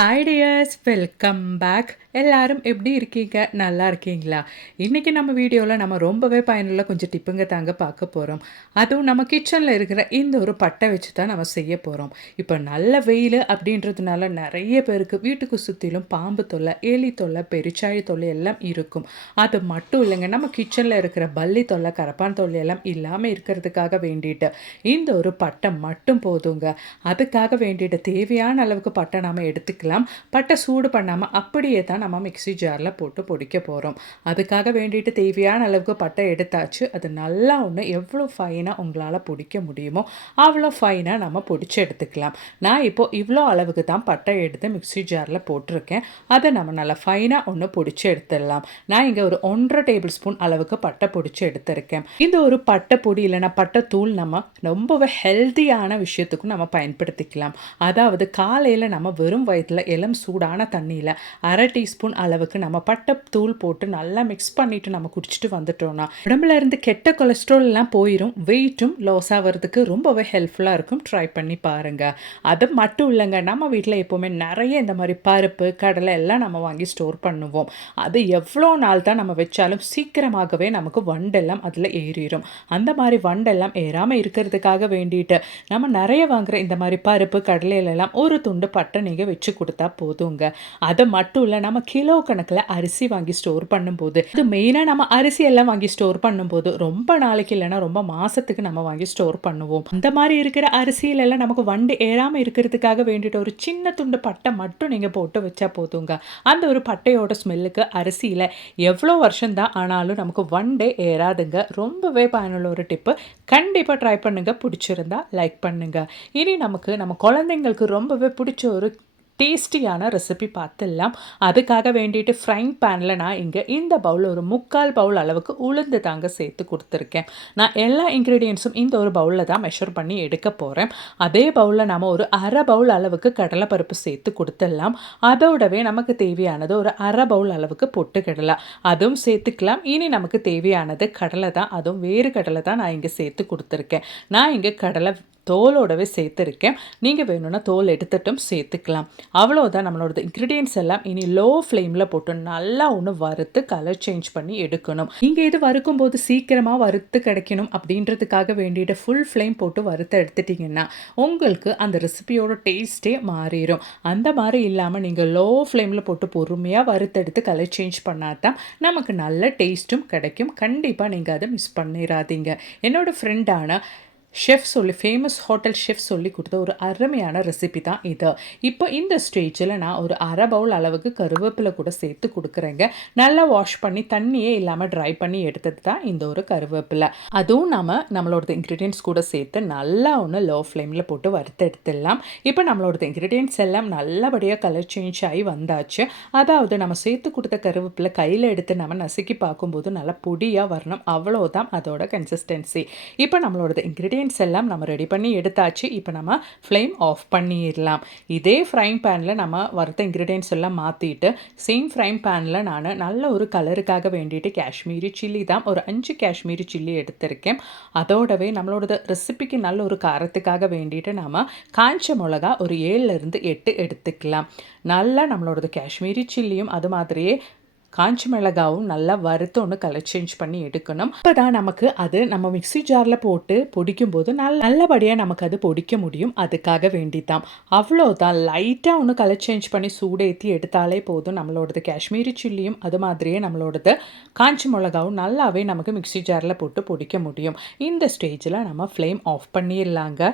Hi tears, welcome back. எல்லாரும் எப்படி இருக்கீங்க? நல்லா இருக்கீங்களா? இன்றைக்கி நம்ம வீடியோவில் நம்ம ரொம்பவே பயனுள்ள கொஞ்சம் டிப்புங்க தாங்க பார்க்க போகிறோம். அதுவும் நம்ம கிச்சனில் இருக்கிற இந்த ஒரு பட்டை வச்சு தான் நம்ம செய்ய போகிறோம். இப்போ நல்ல வெயில் அப்படின்றதுனால நிறைய பேருக்கு வீட்டுக்கு சுற்றிலும் பாம்பு தொல்லை, எலி தொல்லை, பெருச்சாழி தொல்லை எல்லாம் இருக்கும். அது மட்டும் இல்லைங்க, நம்ம கிச்சனில் இருக்கிற பல்லி தொல்லை, கரப்பான் தொல்லை எல்லாம் இல்லாமல் இருக்கிறதுக்காக வேண்டிட்டு இந்த ஒரு பட்டை மட்டும் போதுங்க. அதுக்காக வேண்டிட்டு தேவையான அளவுக்கு பட்டை நாம் எடுத்துக்கலாம். பட்டை சூடு பண்ணாமல் அப்படியே தான் நம்ம மிக்ஸி ஜாரில் போட்டு பொடிக்க போகிறோம். அதுக்காக வேண்டிட்டு தேவையான அளவுக்கு பட்டை எடுத்தாச்சு. அது நல்லா ஒன்று எவ்வளோ ஃபைனாக உங்களால் பொடிக்க முடியுமோ அவ்வளோ ஃபைனாக நம்ம பொடிச்சு எடுத்துக்கலாம். நான் இப்போது இவ்வளோ அளவுக்கு தான் பட்டை எடுத்து மிக்ஸி ஜாரில் போட்டிருக்கேன். அதை நம்ம நல்லா ஃபைனாக ஒன்று பொடிச்சு எடுத்துடலாம். நான் இங்கே ஒரு 1.5 டேபிள் ஸ்பூன் அளவுக்கு பட்டை பொடிச்சு எடுத்திருக்கேன். இந்த ஒரு பட்டை பொடி இல்லைன்னா பட்டை தூள் நம்ம ரொம்பவே ஹெல்த்தியான விஷயத்துக்கும் நம்ம பயன்படுத்திக்கலாம். அதாவது காலையில் நம்ம வெறும் வயிற்றில் இளம் சூடான தண்ணியில் 1/2 டீஸ்பூன் அளவுக்கு நம்ம பட்டை தூள் போட்டு நல்லா மிக்ஸ் பண்ணிட்டு நம்ம குடிச்சிட்டு வந்துட்டோம்னா உடம்புல இருந்து கெட்ட கொலஸ்ட்ரால் எல்லாம் போயிடும். வெயிட்டும் லாஸ் ஆகிறதுக்கு ரொம்பவே ஹெல்ப்ஃபுல்லாக இருக்கும். ட்ரை பண்ணி பாருங்கள். அது மட்டும் இல்லைங்க, நம்ம வீட்டில் எப்போவுமே நிறைய இந்த மாதிரி பருப்பு, கடலை எல்லாம் நம்ம வாங்கி ஸ்டோர் பண்ணுவோம். அது எவ்வளோ நாள் தான் நம்ம வச்சாலும் சீக்கிரமாகவே நமக்கு வண்டெல்லாம் அதில் ஏறிடும். அந்த மாதிரி வண்டெல்லாம் ஏறாமல் இருக்கிறதுக்காக வேண்டிட்டு நம்ம நிறைய வாங்குகிற இந்த மாதிரி பருப்பு, கடலையிலெல்லாம் ஒரு துண்டு பட்டை நீங்கள் வச்சு கொடுத்தா போதுங்க. அது மட்டும் இல்லை, நம்ம கிலோ கணக்கில் அரிசி வாங்கி ஸ்டோர் பண்ணும்போது, அது மெயினாக நம்ம அரிசி எல்லாம் வாங்கி ஸ்டோர் பண்ணும்போது ரொம்ப நாளைக்கு இல்லைன்னா ரொம்ப மாதத்துக்கு நம்ம வாங்கி ஸ்டோர் பண்ணுவோம். அந்த மாதிரி இருக்கிற அரிசியிலெல்லாம் நமக்கு வண்டு ஏறாமல் இருக்கிறதுக்காக வேண்டிட்டு ஒரு சின்ன துண்டு பட்டை மட்டும் நீங்கள் போட்டு வச்சா போதுங்க. அந்த ஒரு பட்டையோட ஸ்மெல்லுக்கு அரிசியில் எவ்வளோ வருஷம்தான் ஆனாலும் நமக்கு வண்டே ஏறாதுங்க. ரொம்பவே பயனுள்ள ஒரு டிப்பு. கண்டிப்பாக ட்ரை பண்ணுங்க. பிடிச்சிருந்தா லைக் பண்ணுங்க. இனி நம்ம குழந்தைங்களுக்கு ரொம்பவே பிடிச்ச ஒரு டேஸ்டியான ரெசிபி பார்த்துடலாம். அதுக்காக வேண்டிட்டு ஃப்ரைங் பேனில் நான் இங்கே இந்த பவுல் ஒரு 3/4 பவுல் அளவுக்கு உளுந்து தாங்க சேர்த்து கொடுத்துருக்கேன். நான் எல்லா இன்க்ரீடியன்ஸும் இந்த ஒரு பவுலில் தான் மெஷர் பண்ணி எடுக்க போகிறேன். அதே பவுலில் நம்ம ஒரு 1/2 பவுல் அளவுக்கு கடலைப்பருப்பு சேர்த்து கொடுத்துடலாம். அதோடவே நமக்கு தேவையானது ஒரு 1/2 பவுல் அளவுக்கு பொட்டுக்கடலை அதுவும் சேர்த்துக்கலாம். இனி நமக்கு தேவையானது கடலை தான், அதுவும் வேறு கடலை தான் நான் இங்கே சேர்த்து கொடுத்துருக்கேன். நான் இங்கே கடலை தோலோடவே சேர்த்துருக்கேன். நீங்கள் வேணும்னா தோல் எடுத்துட்டும் சேர்த்துக்கலாம். அவ்வளோதான். நம்மளோட இன்க்ரீடியன்ஸ் எல்லாம் இனி லோ ஃப்ளேமில் போட்டு நல்லா ஒன்று வறுத்து கலர் சேஞ்ச் பண்ணி எடுக்கணும். நீங்கள் இது வறுக்கும்போது சீக்கிரமாக வறுத்து கிடைக்கணும் அப்படின்றதுக்காக வேண்டிட்டு ஃபுல் ஃப்ளேம் போட்டு வறுத்து எடுத்துட்டிங்கன்னா உங்களுக்கு அந்த ரெசிபியோட டேஸ்ட்டே மாறிடும். அந்த மாதிரி இல்லாமல் நீங்கள் லோ ஃப்ளேமில் போட்டு பொறுமையாக வறுத்தெடுத்து கலர் சேஞ்ச் பண்ணால் தான் நமக்கு நல்ல டேஸ்ட்டும் கிடைக்கும். கண்டிப்பாக நீங்கள் அதை மிஸ் பண்ணிடாதீங்க. என்னோடய ஃப்ரெண்டான ஃபேமஸ் ஹோட்டல் ஷெஃப் சொல்லி கொடுத்த ஒரு அருமையான ரெசிபி தான் இது. இப்போ இந்த ஸ்டேஜில் நான் ஒரு 1/2 பவுல் அளவுக்கு கருவேப்பிலை கூட சேர்த்து கொடுக்குறேங்க. நல்லா வாஷ் பண்ணி தண்ணியே இல்லாமல் ட்ரை பண்ணி எடுத்தது தான் இந்த ஒரு கருவேப்பிலை. அதுவும் நம்மளோட இன்க்ரீடியன்ஸ் கூட சேர்த்து நல்லா ஒன்று லோ ஃப்ளேமில் போட்டு வறுத்து எடுத்துடலாம். இப்போ நம்மளோட இன்க்ரீடியன்ஸ் எல்லாம் நல்லபடியாக கலர் சேஞ்ச் ஆகி வந்தாச்சு. அதாவது நம்ம சேர்த்து கொடுத்த கருவேப்பிலை கையில் எடுத்து நம்ம நசுக்கி பார்க்கும்போது நல்லா பொடியாக வரணும். அவ்வளோதான் அதோட கன்சிஸ்டன்சி. இப்போ நம்மளோட இன்க்ரீடியன்ஸ் எல்லாம் நம்ம ரெடி பண்ணி எடுத்தாச்சு. இப்போ நம்ம ஃப்ளேம் ஆஃப் பண்ணிடலாம். இதே ஃப்ரைங் பேனில் நம்ம வறுத்த இன்க்ரீடியன்ஸ் எல்லாம் மாற்றிட்டு சேம் ஃப்ரைங் பேனில் நான் நல்ல ஒரு கலருக்காக வேண்டிட்டு காஷ்மீரி சில்லி தான் ஒரு 5 காஷ்மீரி சில்லி எடுத்திருக்கேன். அதோடவே நம்மளோட ரெசிபிக்கு நல்ல ஒரு காரத்துக்காக வேண்டிட்டு நம்ம காஞ்ச மிளகா ஒரு 7லேருந்து 8 எடுத்துக்கலாம். நல்லா நம்மளோட காஷ்மீரி சில்லியும் அது மாதிரியே காஞ்சி மிளகாவும் நல்லா வறுத்து ஒன்று கலர் சேஞ்ச் பண்ணி எடுக்கணும். இப்போ தான் நமக்கு அது நம்ம மிக்ஸி ஜாரில் போட்டு பொடிக்கும்போது நல்லபடியாக நமக்கு அது பொடிக்க முடியும். அதுக்காக வேண்டித்தான். அவ்வளோதான். லைட்டாக ஒன்று கலர் சேஞ்ச் பண்ணி சூடேற்றி எடுத்தாலே போதும். நம்மளோடது காஷ்மீரி சில்லியும் அது மாதிரியே நம்மளோடது காஞ்சி மிளகாவும் நல்லாவே நமக்கு மிக்ஸி ஜாரில் போட்டு பொடிக்க முடியும். இந்த ஸ்டேஜில் நம்ம ஃப்ளேம் ஆஃப் பண்ணிடலாங்க.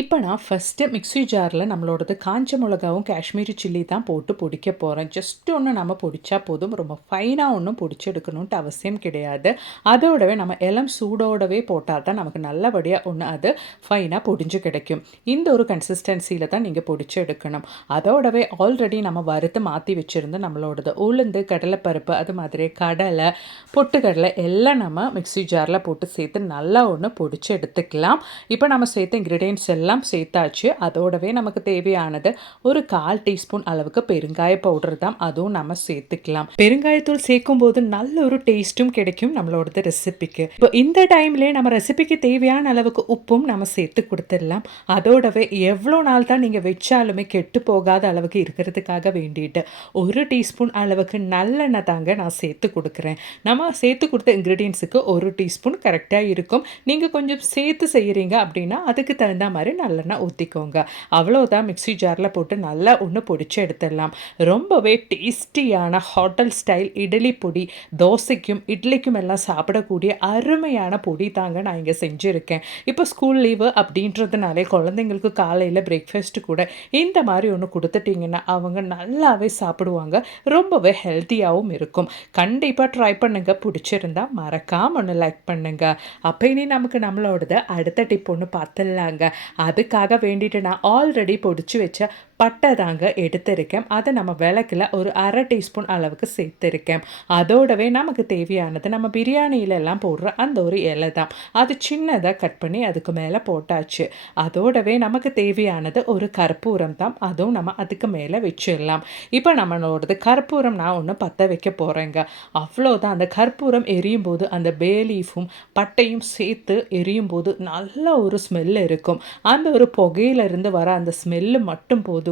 இப்போ நான் ஃபஸ்ட்டு மிக்ஸி ஜாரில் நம்மளோடது காஞ்ச மிளகாவும் காஷ்மீரி சில்லி தான் போட்டு பொடிக்க போகிறேன். ஜஸ்ட் ஒன்று நம்ம பொடிச்சா போதும். ரொம்ப ஃபைனாக ஒன்றும் பொடிச்சு எடுக்கணுன்ட்டு அவசியம் கிடையாது. அதோடவே நம்ம இளம் சூடோடவே போட்டால் தான் நமக்கு நல்லபடியாக ஒன்று அது ஃபைனாக பொடிஞ்சு கிடைக்கும். இந்த ஒரு கன்சிஸ்டன்சியில் தான் நீங்கள் பொடிச்சு எடுக்கணும். அதோடவே ஆல்ரெடி நம்ம வறுத்து மாற்றி வச்சுருந்து நம்மளோடது உளுந்து, கடலைப்பருப்பு அது மாதிரி கடலை, பொட்டுக்கடலை எல்லாம் நம்ம மிக்ஸி ஜாரில் போட்டு சேர்த்து நல்லா ஒன்று பொடிச்சு எடுத்துக்கலாம். இப்போ நம்ம சேர்த்த இன்க்ரீடியன்ஸ் எல்லாம் சேர்த்தாச்சு. அதோடவே நமக்கு தேவையானது ஒரு 1/4 டீஸ்பூன் அளவுக்கு பெருங்காய பவுடர் தான், அதுவும் நம்ம சேர்த்துக்கலாம். பெருங்காயத்தூள் சேர்க்கும்போது நல்ல ஒரு டேஸ்ட்டும் கிடைக்கும் நம்மளோடது ரெசிபிக்கு. இப்போ இந்த டைம்லேயே நம்ம ரெசிபிக்கு தேவையான அளவுக்கு உப்பும் நம்ம சேர்த்து கொடுத்துடலாம். அதோடவே எவ்வளோ நாள் தான் நீங்கள் வச்சாலுமே கெட்டு போகாத அளவுக்கு இருக்கிறதுக்காக வேண்டிட்டு 1 டீஸ்பூன் அளவுக்கு நல்லெண்ணெய் தாங்க நான் சேர்த்து கொடுக்குறேன். நம்ம சேர்த்து கொடுத்த இன்க்ரீடியன்ஸுக்கு 1 டீஸ்பூன் கரெக்டாக இருக்கும். நீங்கள் கொஞ்சம் சேர்த்து செய்கிறீங்க அப்படின்னா அதுக்கு தகுந்த மாதிரி நல்லெண்ணெய் ஊற்றிக்கோங்க. அவ்வளோதான், மிக்ஸி ஜாரில் போட்டு நல்லா ஒன்று பொடிச்சு எடுத்துடலாம். ரொம்பவே டேஸ்டியான ஹோட்டல் ஸ்டைல் இட்லி பொடி, தோசைக்கும் இட்லிக்கும் எல்லாம் சாப்பிடக்கூடிய அருமையான பொடி தாங்க நான் இங்கே செஞ்சுருக்கேன். இப்போ ஸ்கூல் லீவு அப்படின்றதுனாலே குழந்தைங்களுக்கு காலையில் பிரேக்ஃபாஸ்ட்டு கூட இந்த மாதிரி ஒன்று கொடுத்துட்டிங்கன்னா அவங்க நல்லாவே சாப்பிடுவாங்க. ரொம்பவே ஹெல்த்தியாகவும் இருக்கும். கண்டிப்பாக ட்ரை பண்ணுங்கள். பிடிச்சிருந்தா மறக்காம ஒன்று லைக் பண்ணுங்க. அப்போ இனி நமக்கு நம்மளோடது அடுத்த டிப் ஒன்று பார்த்துடலாங்க. அதுக்காக வேண்டிட்டு நான் ஆல்ரெடி பொடிச்சு வச்ச பட்டை தாங்க எடுத்திருக்கேன். அதை நம்ம விளக்கில் ஒரு 1/2 டீஸ்பூன் அளவுக்கு சேர்த்துருக்கேன். அதோடவே நமக்கு தேவையானது நம்ம பிரியாணியிலெல்லாம் போடுற அந்த ஒரு இலை தான், அது சின்னதாக கட் பண்ணி அதுக்கு மேலே போட்டாச்சு. அதோடவே நமக்கு தேவையானது ஒரு கற்பூரம் தான், அதுவும் நம்ம அதுக்கு மேலே வச்சிடலாம். இப்போ நம்மளோடது கற்பூரம் நான் ஒன்று பற்ற வைக்க போகிறேங்க. அவ்வளோதான். அந்த கற்பூரம் எரியும் போது அந்த பே லீஃபும் பட்டையும் சேர்த்து எரியும் போது நல்ல ஒரு ஸ்மெல் இருக்கும். அந்த ஒரு புகையிலிருந்து வர அந்த ஸ்மெல்லு மட்டும் போதுங்க.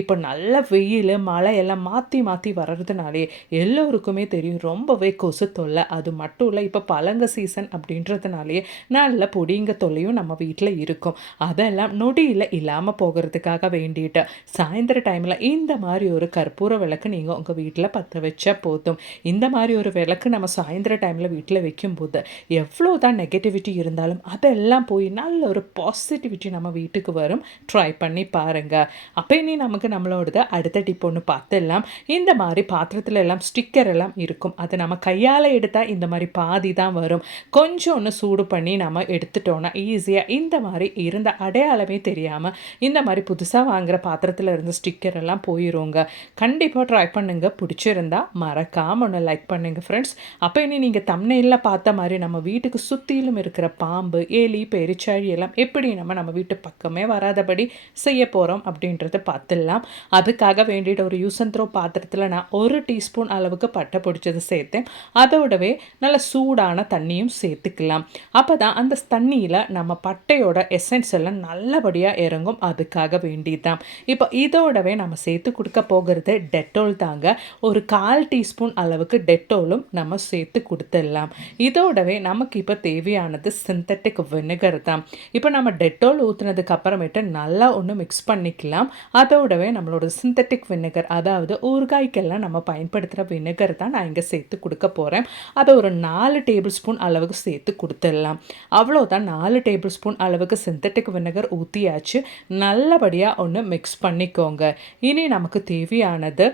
இப்போ நல்ல வெயில் மழை எல்லாம் மாற்றி மாற்றி வர்றதுனாலே எல்லோருக்குமே தெரியும் ரொம்பவே கொசு தொல்லை. அது மட்டும் இல்லை, இப்போ பழங்க சீசன் அப்படின்றதுனாலே நல்ல பொடிங்க தொல்லையும் நம்ம வீட்டில் இருக்கும். அதெல்லாம் நொடியில் இல்லாமல் போகிறதுக்காக வேண்டிட்டு சாயந்தர டைமில் இந்த மாதிரி ஒரு கற்பூர விளக்கு நீங்கள் உங்கள் வீட்டில் பற்ற வச்சா போதும். இந்த மாதிரி ஒரு விளக்கு நம்ம சாயந்தர டைமில் வீட்டில் வைக்கும்போது எவ்வளோ தான் நெகட்டிவிட்டி இருந்தாலும் அதெல்லாம் போய் நல்ல ஒரு பாசிட்டிவிட்டி நம்ம வீட்டுக்கு வரும். ட்ரை பண்ணி பாருங்கள். அப்போ இனி நமக்கு நம்மளோடது அடுத்த டிப் ஒன்று பார்த்துடலாம். இந்த மாதிரி பாத்திரத்தில் எல்லாம் ஸ்டிக்கர் எல்லாம் இருக்கும். அதை நம்ம கையால் எடுத்தால் இந்த மாதிரி பாதி தான் வரும். கொஞ்சம் ஒன்று சூடு பண்ணி நம்ம எடுத்துட்டோன்னா ஈஸியாக இந்த மாதிரி இருந்த அடையாளமே தெரியாமல் இந்த மாதிரி புதுசாக வாங்குகிற பாத்திரத்தில் இருந்த ஸ்டிக்கர் எல்லாம் போயிடுங்க. கண்டிப்பாக ட்ரை பண்ணுங்க. பிடிச்சிருந்தா மறக்காமல் ஒன்று லைக் பண்ணுங்கள் ஃப்ரெண்ட்ஸ். அப்போ இனி நீங்கள் தம்ப்நெயிலில் பார்த்த மாதிரி நம்ம வீட்டுக்கு சுற்றிலும் இருக்கிற பாம்பு, எலி, பெருச்சாழி எல்லாம் எப்படி நம்ம வீட்டு பக்கமே வராதபடி செய்ய போகிறோம் அப்படின்றத பார்த்துடலாம். அதுக்காக வேண்டிட்டு ஒரு யூஸ் அண்ட் த்ரோ பாத்திரத்தில் நான் 1 டீஸ்பூன் அளவுக்கு பட்டை பொடிச்சது சேர்த்தேன். அதோடவே நல்ல சூடான தண்ணியும் சேர்த்துக்கலாம். அப்போ தான் அந்த தண்ணியில் நம்ம பட்டையோட எசன்ஸ் எல்லாம் நல்லபடியாக இறங்கும். அதுக்காக வேண்டிதான். இப்போ இதோடவே நம்ம சேர்த்து கொடுக்க போகிறது டெட்டால் தாங்க. ஒரு 1/4 டீஸ்பூன் அளவுக்கு டெட்டாலும் நம்ம சேர்த்து கொடுத்துடலாம். இதோடவே நமக்கு இப்போ தேவையானது சிந்தட்டிக் வினிகர் தான். இப்போ நம்ம டெட்டால் ஊற்றுனதுக்கு அப்புறமேட்டு நல்லா ஒன்று மிக்ஸ் பண்ணிக்கலாம். அதோடவே நம்மளோட சிந்தட்டிக் வினிகர், அதாவது ஊறுகாய்க்கெல்லாம் நம்ம பயன்படுத்துகிற வினிகர் தான் நான் இங்கே சேர்த்து கொடுக்க போகிறேன். அதை ஒரு 4 டேபிள் ஸ்பூன் அளவுக்கு சேர்த்து கொடுத்துடலாம். அவ்வளோதான், 4 டேபிள் ஸ்பூன் அளவுக்கு சிந்தட்டிக் வினிகர் ஊற்றியாச்சு. நல்லபடியாக ஒன்று மிக்ஸ் பண்ணிக்கோங்க. இனி நமக்கு தேவையானது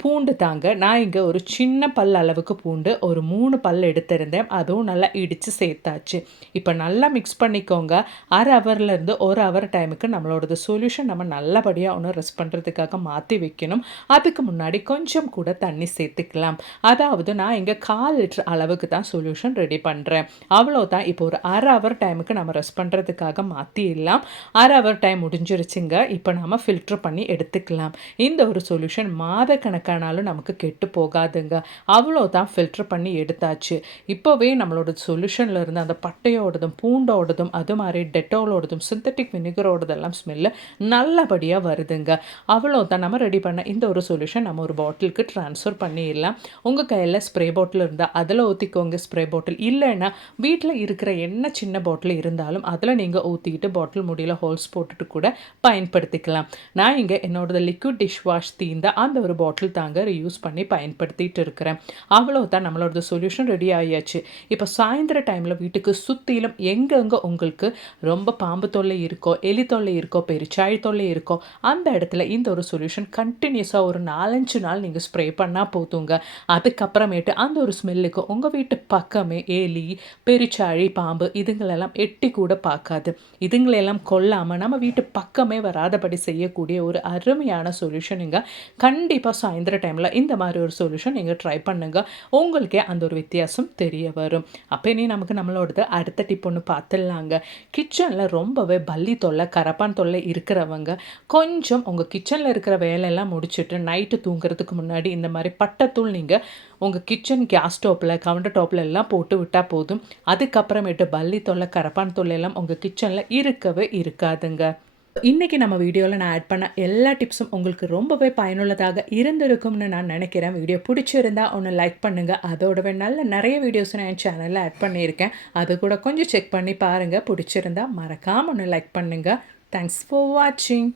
பூண்டு தாங்க. நான் இங்கே ஒரு சின்ன பல் அளவுக்கு பூண்டு ஒரு 3 பல் எடுத்திருந்தேன். அதுவும் நல்லா இடித்து சேர்த்தாச்சு. இப்போ நல்லா மிக்ஸ் பண்ணிக்கோங்க. 1/2 ஹவர்லேருந்து 1 ஹவர் டைமுக்கு நம்மளோட சொல்யூஷன் நம்ம நல்லபடியாக ஒன்று ரெஸ்ட் பண்ணுறதுக்காக மாற்றி வைக்கணும். அதுக்கு முன்னாடி கொஞ்சம் கூட தண்ணி சேர்த்துக்கலாம். அதாவது நான் இங்கே 1/4 லிட்டர் அளவுக்கு தான் சொல்யூஷன் ரெடி பண்ணுறேன். அவ்வளோதான். இப்போ ஒரு 1/2 ஹவர் டைமுக்கு நம்ம ரெஸ்ட் பண்ணுறதுக்காக மாற்றிடலாம். 1/2 ஹவர் டைம் முடிஞ்சிருச்சுங்க. இப்போ நம்ம ஃபில்ட்ரு பண்ணி எடுத்துக்கலாம். இந்த ஒரு சொல்யூஷன் மாதக்கணக்கானாலும் நமக்கு கெட்டு போகாதுங்க. அவ்வளோதான், ஃபில்டர் பண்ணி எடுத்தாச்சு. இப்போவே நம்மளோட சொல்யூஷனில் இருந்து அந்த பட்டையோடதும் பூண்டோடதும் அது மாதிரி டெட்டாலோடதும் சிந்தட்டிக் வினிகரோடதெல்லாம் ஸ்மெல்லு நல்லபடியாக வருதுங்க. அவ்வளோதான், நம்ம ரெடி பண்ண இந்த ஒரு சொல்யூஷன் நம்ம ஒரு பாட்டிலுக்கு ட்ரான்ஸ்ஃபர் பண்ணிடலாம். உங்கள் கையில் ஸ்ப்ரே பாட்டில் இருந்தால் அதில் ஊற்றிக்கோங்க. ஸ்ப்ரே பாட்டில் இல்லைன்னா வீட்டில் இருக்கிற என்ன சின்ன பாட்டில் இருந்தாலும் அதில் நீங்கள் ஊற்றிக்கிட்டு பாட்டில் முடியில் ஹோல்ஸ் போட்டுட்டு கூட பயன்படுத்திக்கலாம். நான் இங்கே என்னோடது லிக்விட் டிஷ் வாஷ் தீர்ந்த அந்த ஒரு பாட்டில் தாங்க யூஸ் பண்ணி பயன்படுத்திட்டு இருக்கிறேன். அவ்வளோதான், நம்மளோட சொல்யூஷன் ரெடி ஆகியாச்சு. இப்போ சாயந்தர டைமில் வீட்டுக்கு சுற்றிலும் எங்கெங்கே உங்களுக்கு ரொம்ப பாம்பு தொல்லை இருக்கோ, எலி தொல்லை இருக்கோ, பெருச்சாழி தொல்லை இருக்கோ, அந்த இடத்துல இந்த ஒரு சொல்யூஷன் கண்டினியூஸாக ஒரு 4-5 நாள் நீங்கள் ஸ்ப்ரே பண்ணால் போதுங்க. அதுக்கப்புறமேட்டு அந்த ஒரு ஸ்மெல்லுக்கு உங்கள் வீட்டு பக்கமே எலி, பெருச்சாழி, பாம்பு இதுங்களெல்லாம் எட்டி கூட பார்க்காது. இதுங்களெல்லாம் கொல்லாமல் நம்ம வீட்டு பக்கமே வராதபடி செய்யக்கூடிய ஒரு அருமையான சொல்யூஷனுங்க. கண்டிப்பாக பயந்துற டைமில் இந்த மாதிரி ஒரு சொல்யூஷன் நீங்கள் ட்ரை பண்ணுங்கள். உங்களுக்கே அந்த ஒரு வித்தியாசம் தெரிய வரும். அப்போ இனி நமக்கு நம்மளோடது அடுத்த டிப் ஒன்று பார்த்துடலாங்க. கிச்சனில் ரொம்பவே பல்லி தொல்லை, கரப்பான் தொல்லை இருக்கிறவங்க கொஞ்சம் உங்கள் கிச்சனில் இருக்கிற வேலையெல்லாம் முடிச்சுட்டு நைட்டு தூங்குறதுக்கு முன்னாடி இந்த மாதிரி பட்டைத்தூள் நீங்கள் உங்கள் கிச்சன் கேஸ் ஸ்டோப்பில், கவுண்டர் டாப்பில் எல்லாம் போட்டு விட்டால் போதும். அதுக்கப்புறமேட்டு பல்லி தொல்லை, கரப்பான் தொல்லை எல்லாம் உங்கள் கிச்சனில் இருக்கவே இருக்காதுங்க. இன்னைக்கு நம்ம வீடியோவில் நான் ஆட் பண்ண எல்லா டிப்ஸும் உங்களுக்கு ரொம்பவே பயனுள்ளதாக இருந்திருக்கும்னு நான் நினைக்கிறேன். வீடியோ பிடிச்சிருந்தா ஒன்று லைக் பண்ணுங்கள். அதோடவே நல்ல நிறைய வீடியோஸ் நான் என் சேனலில் ஆட் பண்ணியிருக்கேன். அது கூட கொஞ்சம் செக் பண்ணி பாருங்கள். பிடிச்சிருந்தா மறக்காமல் ஒன்று லைக் பண்ணுங்கள். தேங்க்ஸ் ஃபார் வாட்சிங்.